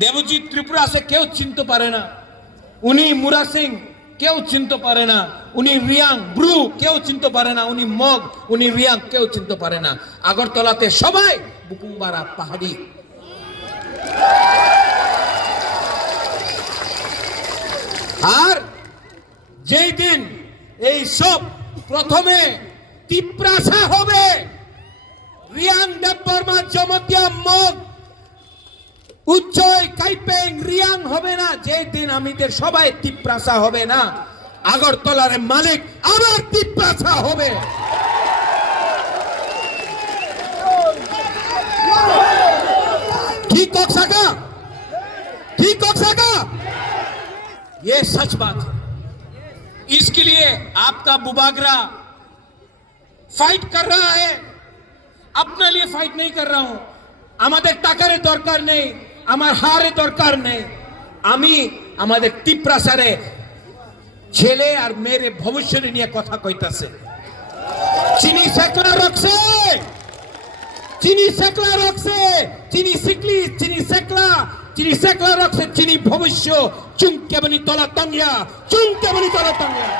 দেবজিৎ ত্রিপুরা আছে কেউ চিনতে পারে না, উনি মুরা সিং কেউ চিনতে পারে না, উনি রিয়াং ব্রু কেউ চিনতে পারে না, উনি মগ উনি রিয়াং কেউ চিনতে পারে না। আগরতলাতে সবাই বুকুমবারা পাহাড়ি। আর যেই দিন এই সব প্রথমে তিপ্রাসা হবে, রিয়াং দেববর্মা জমতিয়া মগ উচ্চয় কাইপেং রিয়াং হবে না, যেই দিন আমাদের সবাই তিপ্রাসা হবে না, আগরতলার মালিক আবার তিপ্রাসা হবে। ठीक हो सका, ठीक हो सका, ये सच बात है। इसके लिए आपका बुबागरा फाइट कर रहा है, अपने लिए फाइट नहीं कर रहा हूं। আমাদের টাকার দরকার নেই, আমার হারে দরকার নেই, আমি আমাদের তিপ্রাসারে ছেলে আর মেয়ের ভবিষ্যৎ নিয়ে কথা কইতাছে। চিনি সেকলা রাখছে, চিনি সেকলা রাখছে, চিনি সিকলি চিনি সেকলা রাখছে, চিনি ভবিষ্য চুমকে বনি তলা টাঙ্গিয়া, চুমকে বনি তলা টাঙ্গিয়া।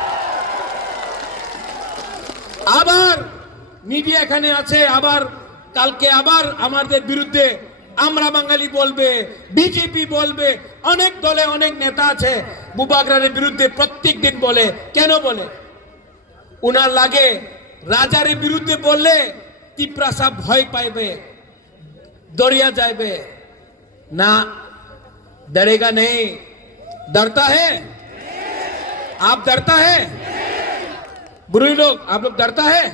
আবার মিডিয়া এখানে আছে, আবার কালকে আবার আমাদের বিরুদ্ধে আমরা বাঙালি বলবে, বিজেপি বলবে, অনেক দলে অনেক নেতা আছে বুবাগরার বিরুদ্ধে প্রত্যেক দিন বলে। কেন বলে? উনার লাগে রাজার বিরুদ্ধে বললে তিপ্রাসা ভয় পাইবে, দরিয়া যাইবে না, डरेगा नहीं। डरता है? आप डरता है? बुरी लोग आप लोग डरता है?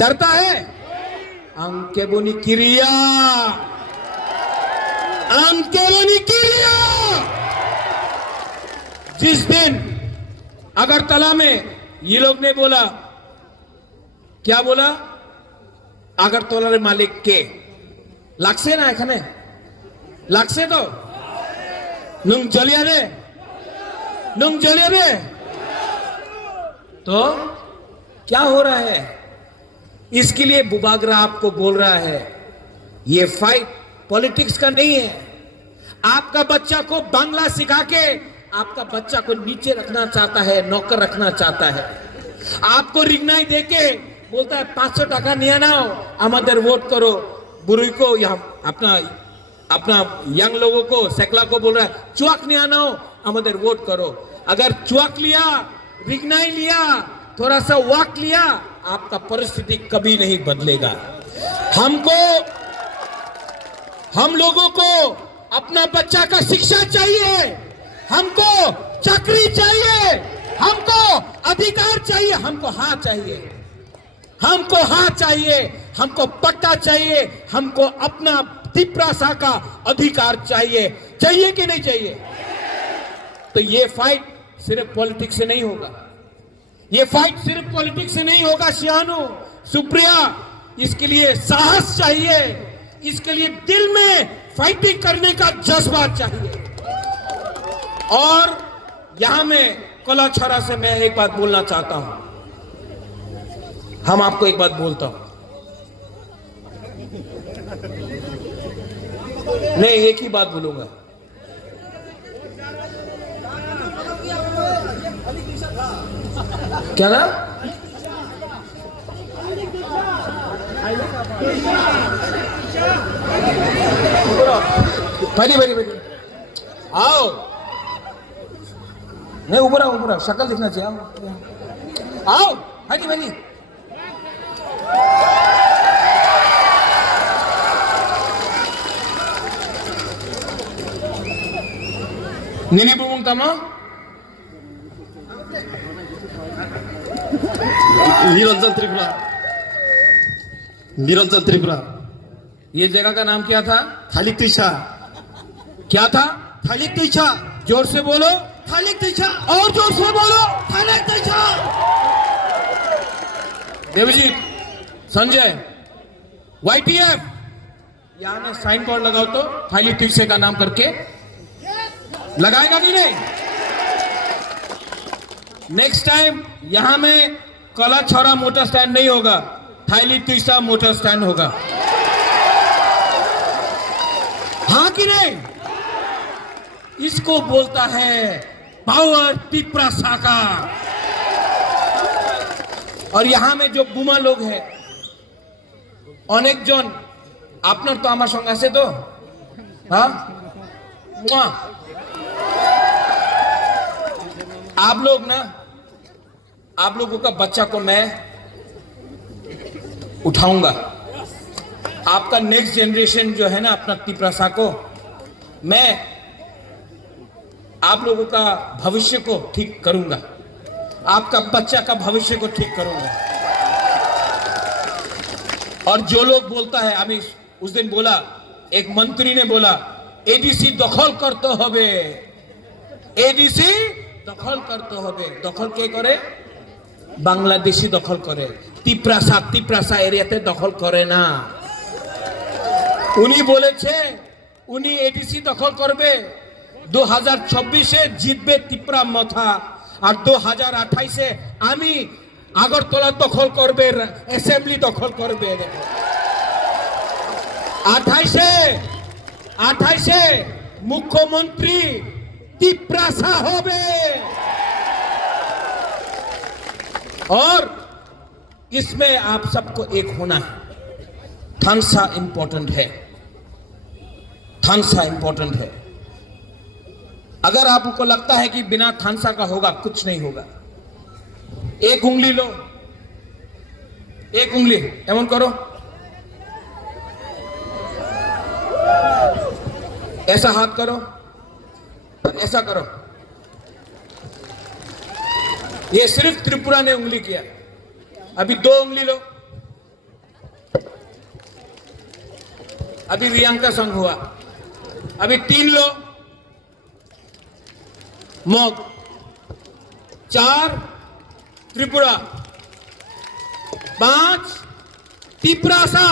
डरता है? अंके बोनी क्रिया, अंके बोनी क्रिया। जिस दिन अगरतला में ये लोग ने बोला, क्या बोला? अगरतलार मालिक के লাগছে না, এখানে লাগছে তো, নুং জ্বলিয়ে রে, নুং জ্বলিয়ে রে। तो क्या हो रहा है? इसके लिए बुबागरा आपको बोल रहा है, ये फाइट पॉलिटिक्स का नहीं है। आपका बच्चा को बांग्ला सिखा के आपका बच्चा को नीचे रखना चाहता है, नौकर रखना चाहता है। आपको रिग्नाई देके बोलता है 500 টাকা নিয়ে নাও, আমাদের वोट करो। बुरी को अपना यंग लोगों को, सेकला को बोल रहा है चुआक नहीं आना हो, আমাদের वोट करो। अगर चुआक लिया, रिग्नाई लिया, थोड़ा सा वाक लिया, आपका परिस्थिति कभी नहीं बदलेगा। हम लोगों को अपना बच्चा का शिक्षा चाहिए, हमको चाकरी चाहिए, हमको अधिकार चाहिए, हमको हाँ चाहिए, हमको हाँ चाहिए, हमको पट्टा चाहिए, हमको अपना तिपरासा का अधिकार चाहिए। चाहिए कि नहीं चाहिए? तो ये फाइट सिर्फ पॉलिटिक्स से नहीं होगा, ये फाइट सिर्फ पॉलिटिक्स से नहीं होगा। शियानो, सुप्रिया, इसके लिए साहस चाहिए, इसके लिए दिल में फाइटिंग करने का जज्बा चाहिए। और यहां में कलाछारा से मैं एक बात बोलना चाहता हूं। हम आपको एक बात बोलता हूं, नहीं एक ही बात बोलूंगा। क्या ना? बैठी बैठी बैठी, आओ, नहीं ऊपर आओ, ऊपर आओ, शक्ल दिखना चाहिए, आओ, बैठी बैठी। Nini bumung tama? Niranjan Tripura, Niranjan Tripura. ये जगह का नाम क्या था? थालिक तुइछा। क्या था? थालिक तुइछा। जोर से बोलो। थालिक तुइछा। और जोर से बोलो। थालिक तुइछा। देवजीत, संजय, YTF, यहां में साइन बोर्ड लगाओ तो थालिक तुइछे का नाम करके लगाएगा कि नहीं? नेक्स्ट टाइम यहां में कलाछारा मोटर स्टैंड नहीं होगा, थाली तुइसा मोटर स्टैंड होगा। हाँ कि नहीं? इसको बोलता है पावर तिपरासा का। और यहां में जो बुमा लोग हैं, अनेक जन आपनर तो आमार संगे आछे तो, हाँ, आप लोग ना, आप लोगों का बच्चा को मैं उठाऊंगा। आपका नेक्स्ट जनरेशन जो है ना, अपना तिपरासा को मैं आप लोगों का भविष्य को ठीक करूंगा, आपका बच्चा का भविष्य को ठीक करूंगा। और जो लोग बोलता है, अभी उस दिन बोला, एक मंत्री ने बोला एडीसी दखल करते होबे, एडीसी दखल करते होबे। दखल के करे? बांग्लादेशी दखल करे, तिपरासा एरियाते दखल करे ना। उनी बोलेছে उनी एडीसी दखल करबे, 2026-এ জিতবে তিপরা মাথা, আর 2028-এ আমি আগরতলা দখল করবে, অ্যাসেম্বলি দখল করবে। 28-এ মুখ্যমন্ত্রী तिपरासा होबे। और इसमें आप सबको एक होना है। थानसा इंपॉर्टेंट है, थानसा इंपॉर्टेंट है। अगर आपको लगता है कि बिना थानसा का होगा, कुछ नहीं होगा। एक उंगली लो, एक उंगली एमन करो, ऐसा हाथ करो, ऐसा करो। ये सिर्फ त्रिपुरा ने उंगली किया। अभी 2 उंगली लो, अभी रियांका संघ हुआ, अभी 3 लो, मग 4 त्रिपुरा, 5 तिपरासा।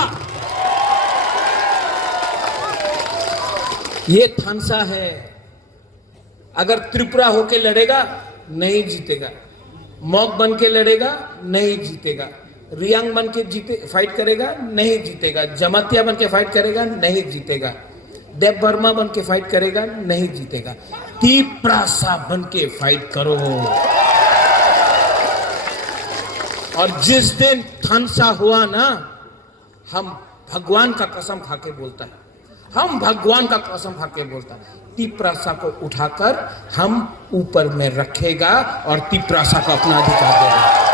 ये थानसा है। अगर त्रिपुरा होके लड़ेगा नहीं जीतेगा, मॉक बन के लड़ेगा नहीं जीतेगा, रियांग बन के जीते फाइट करेगा, नहीं जीतेगा। जमातिया बन के फाइट करेगा, नहीं जीतेगा। देव वर्मा बन के फाइट करेगा, नहीं जीतेगा। तीप्रासा बन के फाइट करो। और जिस दिन थानसा हुआ ना, हम भगवान का कसम खा के बोलता है, हम भगवान का कसम खा के बोलता है, तीप्रासा को उठाकर हम ऊपर में रखेगा और तीप्रासा को अपना अधिकार देगा।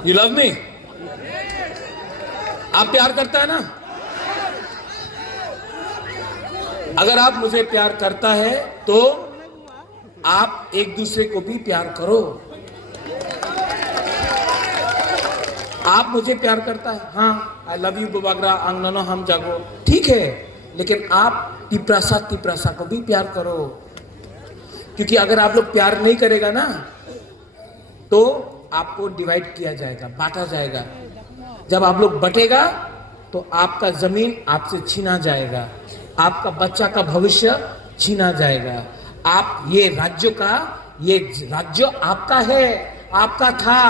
You love me? आप प्यार करता है ना? अगर आप मुझे प्यार करता है तो आप एक दूसरे को भी प्यार करो। आप मुझे प्यार करता है, हाँ, आई लव यू बुबागरा, आंगनो हम जागो, ठीक है, लेकिन आप तीप्रासा को भी प्यार करो। क्योंकि अगर आप लोग प्यार नहीं करेगा ना, तो आपको डिवाइड किया जाएगा, बांटा जाएगा। जब आप लोग बटेगा तो आपका जमीन आपसे छीना जाएगा, आपका बच्चा का भविष्य छीना जाएगा। आप ये राज्य आपका है, आपका था,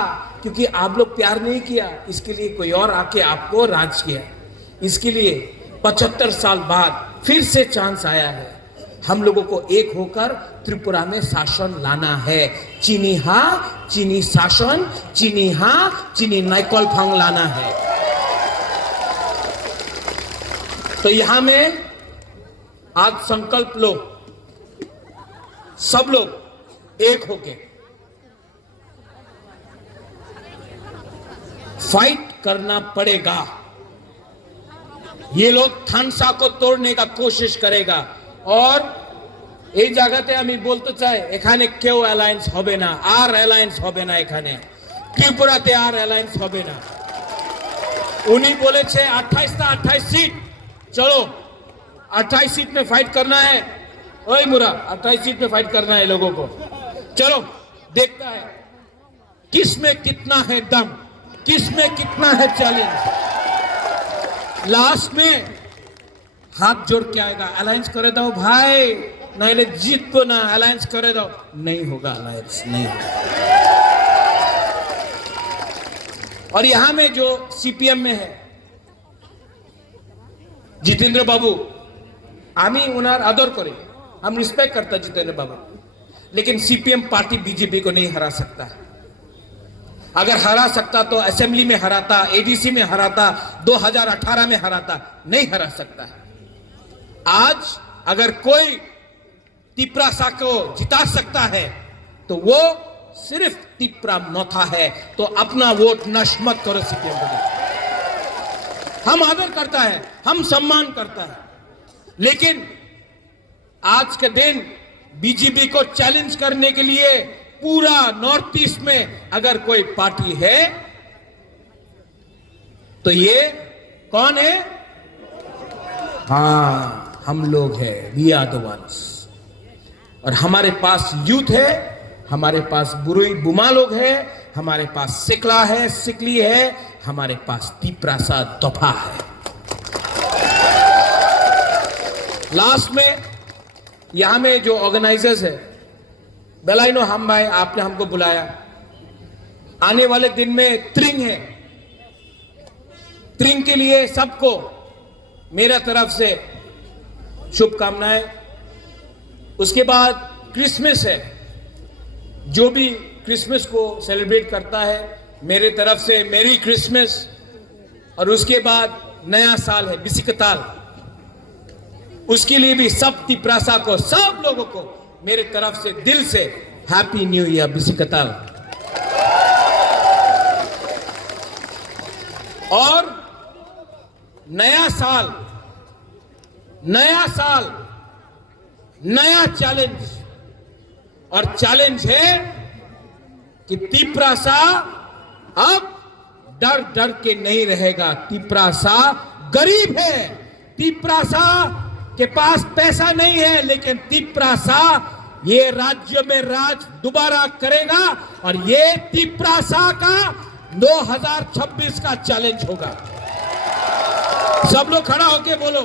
क्योंकि आप लोग प्यार नहीं किया, इसके लिए कोई और आके आपको राज किया। इसके लिए 75 साल बाद फिर से चांस आया है। हम लोगों को एक होकर त्रिपुरा में शासन लाना है। चीनी हाँ, चीनी शासन, चीनी हाँ, चीनी नाइकल फंग लाना है। तो यहां में आज संकल्प लो, सब लोग एक होके फाइट करना पड़ेगा। ये लोग थानसा को तोड़ने का कोशिश करेगा। और এই জায়গাতে আমি বলতে চাই, এখানে কেউ অ্যালায়েন্স হবে না, আর অ্যালায়েন্স হবে না। এখানে ত্রিপুরাতে আর অ্যালায়েন্স হবে না। উনি বলেছে 28 सीट, चलो 28 सीट में फाइट करना है। ओए मुरा, 28 सीट में फाइट करना है लोगों को। चलो देखता है किस में कितना है दम, किस में कितना है चैलेंज। लास्ट में हाथ जोड़ के आएगा, अलायंस करे दो भाई, नहीं जीत को ना, अलायंस करे दो। नहीं होगा अलायंस, नहीं होगा। और यहां में जो सीपीएम में है जितेंद्र बाबू, आमी उनार आदर करे, हम रिस्पेक्ट करता जितेंद्र बाबू, लेकिन सीपीएम पार्टी बीजेपी को नहीं हरा सकता। अगर हरा सकता तो असेंबली में हराता, एडीसी में हराता, 2018 में हराता, नहीं हरा सकता है। आज अगर कोई तीप्रासा को जिता सकता है तो वो सिर्फ तीप्रा नौथा है। तो अपना वोट नष्ट मत करो सीपीएम को। हम आदर करता है, हम सम्मान करता है, लेकिन आज के दिन बीजेपी को चैलेंज करने के लिए पूरा नॉर्थ ईस्ट में अगर कोई पार्टी है तो ये कौन है? हाँ, हम लोग हैं, वी आर द वंस। और हमारे पास यूथ है, हमारे पास बुरुई बुमा लोग है, हमारे पास सिकला है, सिकली है, हमारे पास तीप्रासा दफा है। लास्ट में यहां में जो ऑर्गेनाइजर्स है, बेलाइनो हम भाई, आपने हमको बुलाया। आने वाले दिन में त्रिंग है, त्रिंग के लिए सबको मेरा तरफ से शुभकामनाएं। उसके बाद क्रिसमस है, जो भी क्रिसमस को सेलिब्रेट करता है, मेरे तरफ से मेरी क्रिसमस। और उसके बाद नया साल है बिसिकताल, उसके लिए भी सब तीप्रासा को, सब लोगों को मेरे तरफ से दिल से हैप्पी न्यू ईयर बिसिकताल। और नया साल, नया चैलेंज, और चैलेंज है कि तीप्रासा अब डर डर के नहीं रहेगा। तीप्रासा गरीब है, तीप्रासा के पास पैसा नहीं है, लेकिन तीप्रासा ये राज्य में राज दोबारा करेगा। और ये तीप्रासा का 2026 का चैलेंज होगा। सब लोग खड़ा होके बोलो,